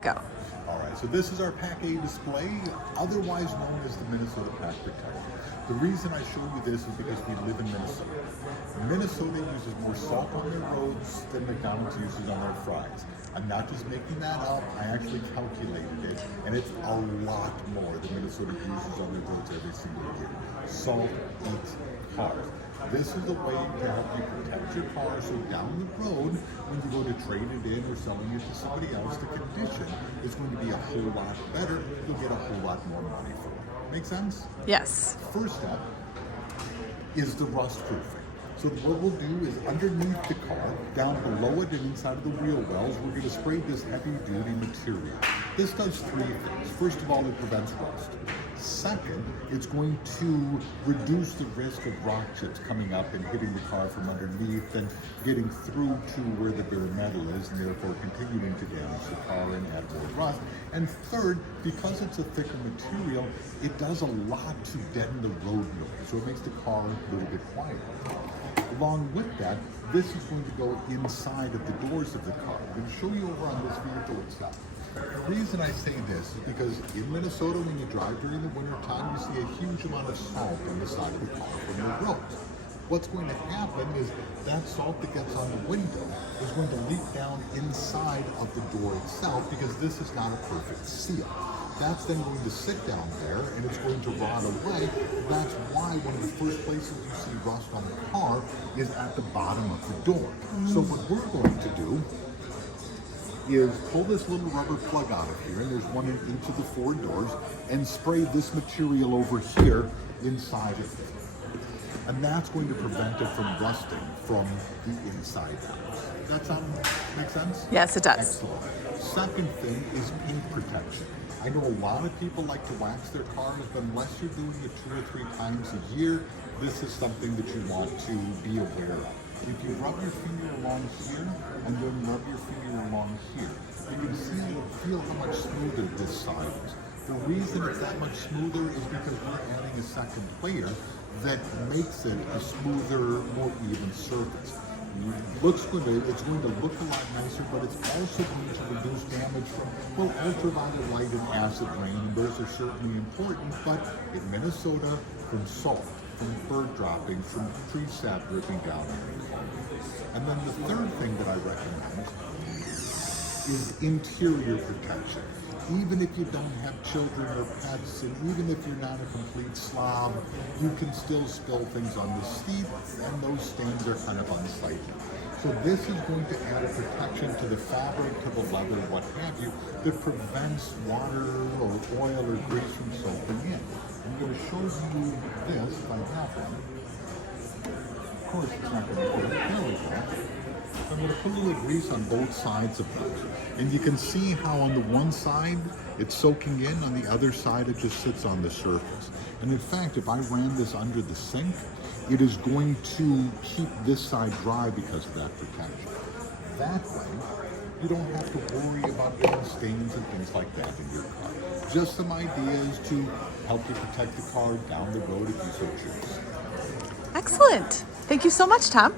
Go. All right, so this is our Pack A display, otherwise known as the Minnesota Pack Protector. The reason I show you this is because we live in Minnesota. Minnesota uses more salt on their roads than McDonald's uses on their fries. I'm not just making that up, I actually calculated it, and it's a lot more than Minnesota uses on their roads every single year. Salt eats cars. This is a way to help you protect your car so down the road, when you go to trade it in or selling it to somebody else, the condition is going to be a whole lot better. You'll get a whole lot more money for it. Make sense? Yes. First up is the rust proofing. So what we'll do is underneath the car, down below it and inside of the wheel wells, we're going to spray this heavy duty material. This does three things. First of all, it prevents rust. Second, it's going to reduce the risk of rock chips coming up and hitting the car from underneath and getting through to where the bare metal is, and therefore continuing to damage the car and add more rust. And third, because it's a thicker material, it does a lot to deaden the road noise, so it makes the car a little bit quieter. Along with that, this is going to go inside of the doors of the car. I'm going to show you over on this vehicle itself. The reason I say this is because in Minnesota, when you drive during the winter time, you see a huge amount of salt on the side of the car from the roads. What's going to happen is that salt that gets on the window is going to leak down inside of the door itself because this is not a perfect seal. That's then going to sit down there and it's going to rot away. That's why one of the first places you see rust on the car is at the bottom of the door. So what we're going to do is pull this little rubber plug out of here, and there's one in each of the four doors, and spray this material over here inside of it. And that's going to prevent it from rusting from the inside out. Does that make sense? Yes, it does. Excellent. Second thing is paint protection. I know a lot of people like to wax their cars, but unless you're doing it 2 or 3 times a year, this is something that you want to be aware of. If you rub your finger along here and then rub your finger along here, you can feel how much smoother this side is. The reason it's that much smoother is because we're adding a second layer that makes it a smoother, more even surface. It's going to look a lot nicer, but it's also going to reduce damage from, well, ultraviolet light and acid rain, and those are certainly important, but in Minnesota, from salt, from bird dropping, from tree sap dripping down here. And then the third thing that I recommend is interior protection. Even if you don't have children or pets, and even if you're not a complete slob, you can still spill things on the seat, and those stains are kind of unsightly. So this is going to add a protection to the fabric, to the leather, what have you, that prevents water or oil or grease from soaking in. I'm going to show you this if I have one. Of course, it's not going to fit. There we go. I'm going to put a little grease on both sides of those. And you can see how on the one side it's soaking in, on the other side it just sits on the surface. And in fact, if I ran this under the sink, it is going to keep this side dry because of that protection. That way, you don't have to worry about getting stains and things like that in your car. Just some ideas to help you protect the car down the road if you so choose. Excellent. Thank you so much, Tom.